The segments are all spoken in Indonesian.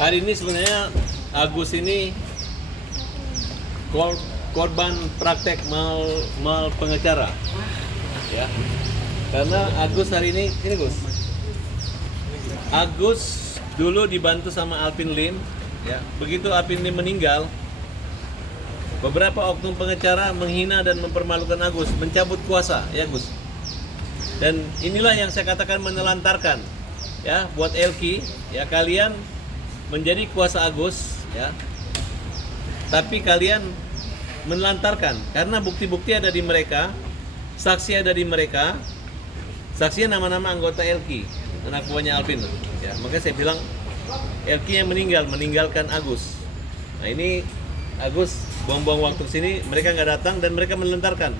Hari ini sebenarnya Agus ini korban praktek mal pengacara, ya. Karena Agus hari ini Gus. Agus dulu dibantu sama Alvin Lim, ya. Begitu Alvin Lim meninggal, beberapa oknum pengacara menghina dan mempermalukan Agus, mencabut kuasa, ya Gus. Dan inilah yang saya katakan menelantarkan, ya, buat Elki, ya, kalian menjadi kuasa Agus, ya. Tapi kalian menelantarkan karena bukti-bukti ada di mereka, saksi ada di mereka, saksinya nama-nama anggota Elki, anak buahnya Alvin, ya. Makanya saya bilang Elki yang meninggalkan Agus. Nah ini Agus buang-buang waktu sini, mereka nggak datang dan mereka menelantarkan,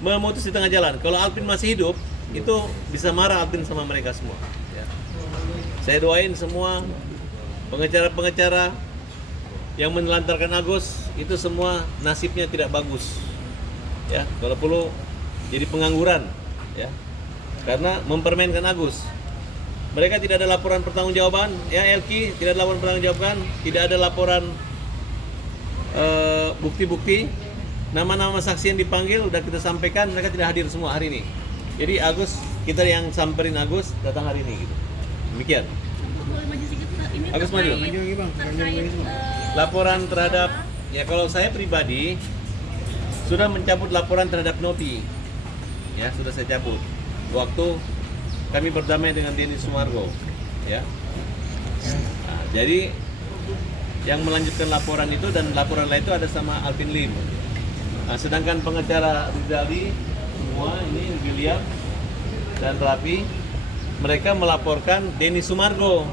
memutus di tengah jalan. Kalau Alvin masih hidup, itu bisa marah Alvin sama mereka semua, ya. Saya doain semua pengacara-pengacara yang menelantarkan Agus itu semua nasibnya tidak bagus, ya. Kalau perlu jadi pengangguran, ya, karena mempermainkan Agus. Mereka tidak ada laporan pertanggungjawaban, ya Elki, tidak ada laporan pertanggungjawaban, tidak ada laporan bukti-bukti, nama-nama saksi yang dipanggil udah kita sampaikan, mereka tidak hadir semua hari ini. Jadi Agus, kita yang samperin Agus datang hari ini, gitu. Demikian. Agus maju. Laporan terhadap, ya kalau saya pribadi sudah mencabut laporan terhadap Nopi, ya sudah saya cabut. Waktu kami berdamai dengan Denny Sumargo, ya. Nah, jadi yang melanjutkan laporan itu dan laporan lain itu ada sama Alvin Lim. Nah, sedangkan pengacara Rizali semua ini William dan Rapi, mereka melaporkan Denny Sumargo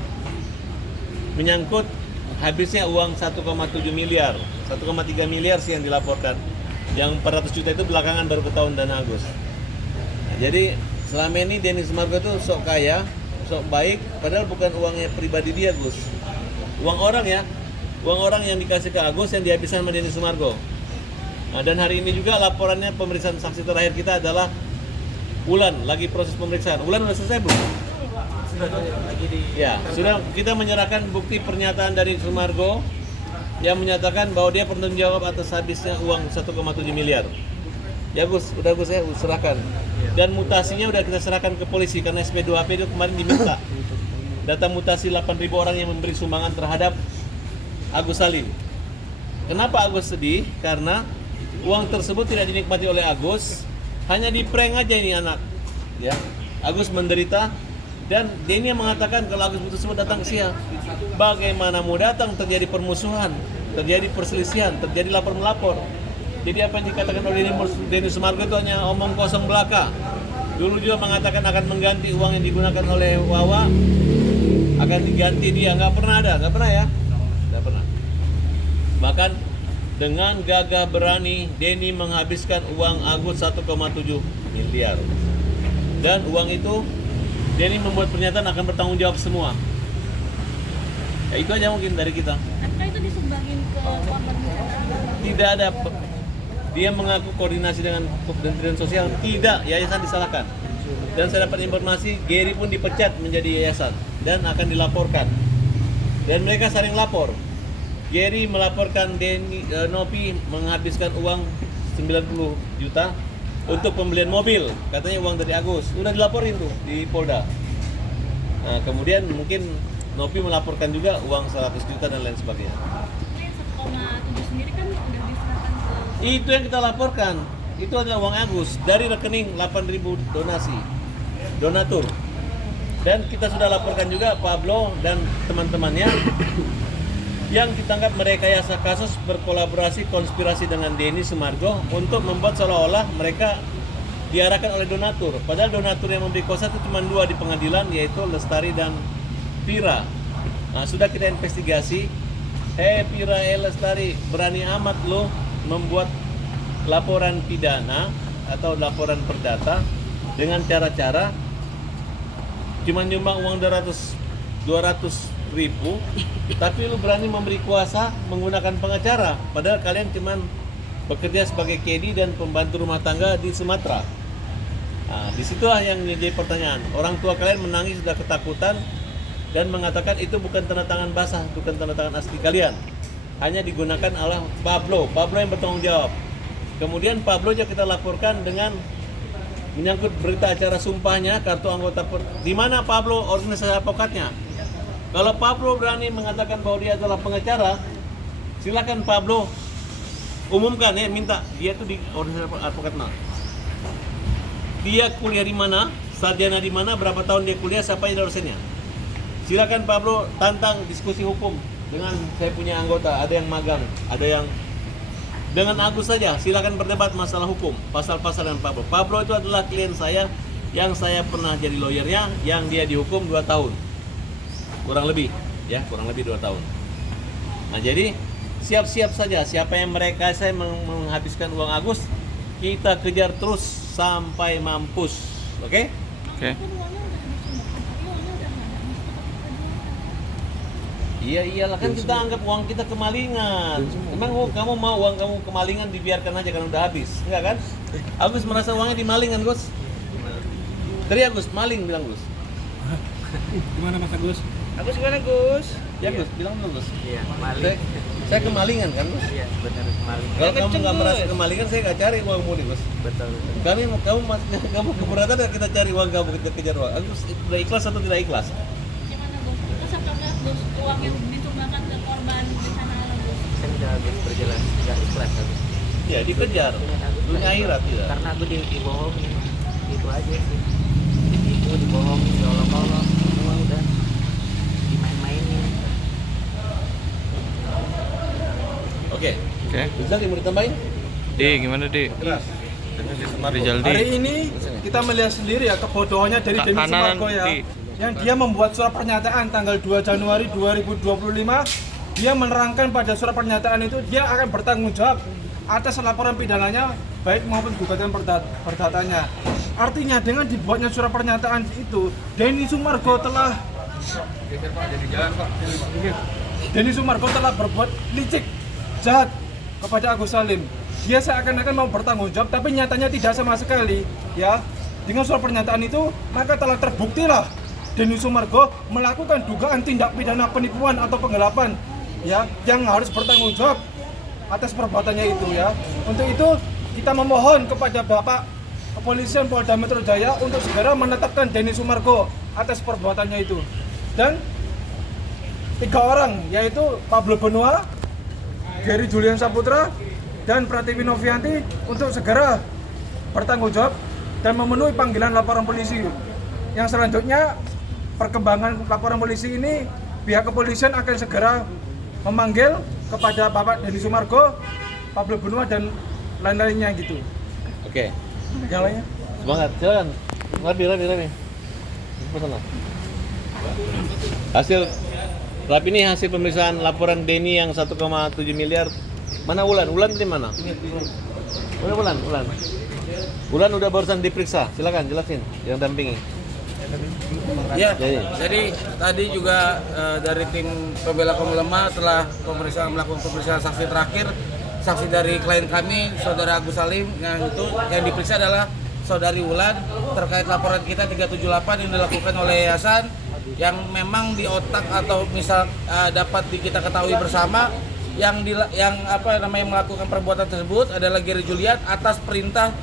menyangkut habisnya uang 1,7 miliar, 1,3 miliar sih yang dilaporkan. Yang 400 juta itu belakangan baru ketahuan dana Agus. Nah, jadi selama ini Denny Sumargo itu sok kaya, sok baik, padahal bukan uangnya pribadi dia, Gus. Uang orang, ya. Uang orang yang dikasih ke Agus yang dihabiskan sama Denny Sumargo. Nah, dan hari ini juga laporannya pemeriksaan saksi terakhir kita adalah Ulan, lagi proses pemeriksaan. Ulan sudah selesai belum? Ya, sudah kita menyerahkan bukti pernyataan dari Sumargo yang menyatakan bahwa dia bertanggung jawab atas habisnya uang 1,7 miliar. Ya Gus, udah Gus saya serahkan. Dan mutasinya udah kita serahkan ke polisi karena SP2AP itu kemarin diminta. Data mutasi 8.000 orang yang memberi sumbangan terhadap Agus Salim. Kenapa Agus sedih? Karena uang tersebut tidak dinikmati oleh Agus, hanya di prank aja ini anak. Ya, Agus menderita. Dan Denny mengatakan kalau Agus tersebut datang ke Sia, bagaimana mau datang, terjadi permusuhan, terjadi perselisihan, terjadi lapor-melapor. Jadi apa yang dikatakan oleh Denny Sumargo itu hanya omong kosong belaka. Dulu juga mengatakan akan mengganti uang yang digunakan oleh Wawa, akan diganti dia, nggak pernah ada, nggak pernah ya, nggak pernah. Bahkan dengan gagah berani Denny menghabiskan uang Agus 1,7 miliar. Dan uang itu Denny membuat pernyataan akan bertanggung jawab semua. Ya itu aja mungkin dari kita. Apakah itu disumbangin ke korban? Tidak ada. Dia mengaku koordinasi dengan Kementerian Sosial. Tidak, yayasan disalahkan. Dan saya dapat informasi Gary pun dipecat menjadi yayasan dan akan dilaporkan. Dan mereka saling lapor. Gary melaporkan Denny Nopi menghabiskan uang 90 juta untuk pembelian mobil, katanya uang dari Agus. Udah dilaporin tuh di Polda. Nah, kemudian mungkin Nopi melaporkan juga uang 100 juta dan lain sebagainya. Yang 1,7 sendiri kan udah diserahkan ke... Itu yang kita laporkan. Itu adalah uang Agus dari rekening 8.000 donasi, donatur. Dan kita sudah laporkan juga Pablo dan teman-temannya yang ditangkap merekayasa kasus berkolaborasi konspirasi dengan Denny Sumargo untuk membuat seolah-olah mereka diarahkan oleh donatur. Padahal donatur yang memberi kuasa itu cuma 2 di pengadilan, yaitu Lestari dan Pira. Nah, sudah kita investigasi. Pira, Lestari, berani amat lo membuat laporan pidana atau laporan perdata dengan cara-cara cuma nyumbang uang 200 ribu, tapi lu berani memberi kuasa menggunakan pengacara, padahal kalian cuman bekerja sebagai kedi dan pembantu rumah tangga di Sumatera. Nah, disitulah yang menjadi pertanyaan. Orang tua kalian menangis sudah ketakutan dan mengatakan itu bukan tanda tangan basah, bukan tanda tangan asli kalian. Hanya digunakan oleh Pablo yang bertanggung jawab. Kemudian Pablo juga kita laporkan dengan menyangkut berita acara sumpahnya, kartu anggota di mana Pablo organisasi advokatnya. Kalau Pablo berani mengatakan bahwa dia adalah pengacara, silakan Pablo umumkan ya, minta dia tuh di organisasi advokat mana. Dia kuliah di mana, sarjana di mana, berapa tahun dia kuliah, siapa yang dosennya. Silakan Pablo tantang diskusi hukum dengan saya punya anggota, ada yang magang, ada yang dengan Agus saja, silakan berdebat masalah hukum, pasal-pasal dengan Pablo. Pablo itu adalah klien saya yang saya pernah jadi lawyernya, yang dia dihukum 2 tahun. Kurang lebih 2 tahun. Nah, jadi siap-siap saja siapa yang mereka saya menghabiskan uang Agus, kita kejar terus sampai mampus. Oke? Kan Oke. uangnya udah disumbangkan, tapi uangnya udah nggak ada, masih tetap kejualan. Iya iyalah, kan kita anggap uang kita kemalingan. Emang kamu mau uang kamu kemalingan dibiarkan aja kan udah habis, enggak kan? Agus merasa uangnya dimalingan, Gus. Teriak Gus, maling bilang Gus. Gimana Mas Agus? Agus gimana Gus? Ya Gus, bilang dulu Gus. Iya, maling. Saya kemalingan kan Gus. Iya, benar maling. Kalau kamu nggak merasa kemalingan, saya nggak cari uangmu nih Gus. Betul. Kamu keberatan ya kita cari uang kamu, kita kejar uang. Agus udah ikhlas atau tidak ikhlas? Gimana Gus? Terus apakah Gus uang yang disumbangkan ke korban bencana alam Gus? Kan udah Agus berjelas nggak ikhlas Agus. Ya dikejar. Dengan Agus Dunia nggak akhirat ikhlas. tidak. Karena Agus dibohongin. Itu aja sih. Ditipu, dibohongin, diolok-olok, semua udah dimain-mainin. Oke. Oke. Rizal mau ditambahin? Di gimana di? Keras. Rizal Hari di. ini kita melihat sendiri ya kebodohannya dari Denny Kanan, Sumargo ya, di. yang dia membuat surat pernyataan tanggal 2 Januari 2025. Dia menerangkan pada surat pernyataan itu dia akan bertanggung jawab atas laporan pidananya baik maupun gugatan perdatanya. Artinya dengan dibuatnya surat pernyataan itu, Denny Sumargo telah berbuat licik, jahat kepada Agus Salim. Dia seakan-akan mau bertanggung jawab, tapi nyatanya tidak sama sekali. Ya, dengan surat pernyataan itu maka telah terbuktilah Denny Sumargo melakukan dugaan tindak pidana penipuan atau penggelapan, ya, yang harus bertanggung jawab atas perbuatannya itu ya. Untuk itu kita memohon kepada Bapak Kepolisian Polda Metro Jaya untuk segera menetapkan Denny Sumargo atas perbuatannya itu. Dan 3 orang, yaitu Pablo Benua, Gary Julian Saputra, dan Pratiwi Novianti untuk segera bertanggung jawab dan memenuhi panggilan laporan polisi. Yang selanjutnya, perkembangan laporan polisi ini, pihak kepolisian akan segera memanggil kepada Bapak Denny Sumargo, Pablo Benua, dan lain-lainnya gitu. Oke. Yang lainnya? Semangat, silakan. Rabi. Pesan lah. Rabi ini hasil pemeriksaan laporan Denny yang 1,7 miliar. Mana Ulan? Ulan di mana? Ulan. Ulan udah barusan diperiksa. Silakan jelasin yang dampingi. Ya, jadi tadi juga dari tim pembela kaum ulama telah melakukan pemeriksaan saksi terakhir, saksi dari klien kami, saudara Agus Salim, yang diperiksa adalah saudari Wulan terkait laporan kita 378 yang dilakukan oleh yayasan yang memang di otak atau misal dapat kita ketahui bersama yang melakukan perbuatan tersebut adalah Gary Julian atas perintah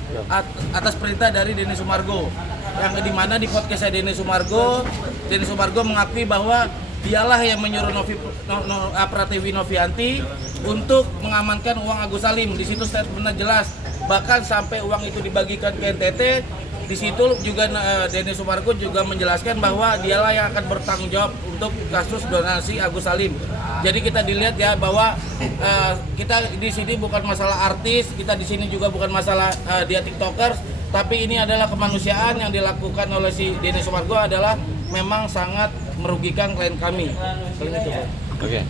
dari Denny Sumargo. Yang dimana di podcast Denny Sumargo mengakui bahwa dialah yang menyuruh Pratiwi Novianti untuk mengamankan uang Agus Salim. Di situ statementnya jelas, bahkan sampai uang itu dibagikan ke NTT. Di situ juga Denny Sumargo juga menjelaskan bahwa dialah yang akan bertanggung jawab untuk kasus donasi Agus Salim. Jadi kita dilihat ya bahwa kita di sini bukan masalah artis, kita di sini juga bukan masalah dia tiktokers, tapi ini adalah kemanusiaan yang dilakukan oleh si Denny Sumargo adalah memang sangat merugikan klien kami. Oke,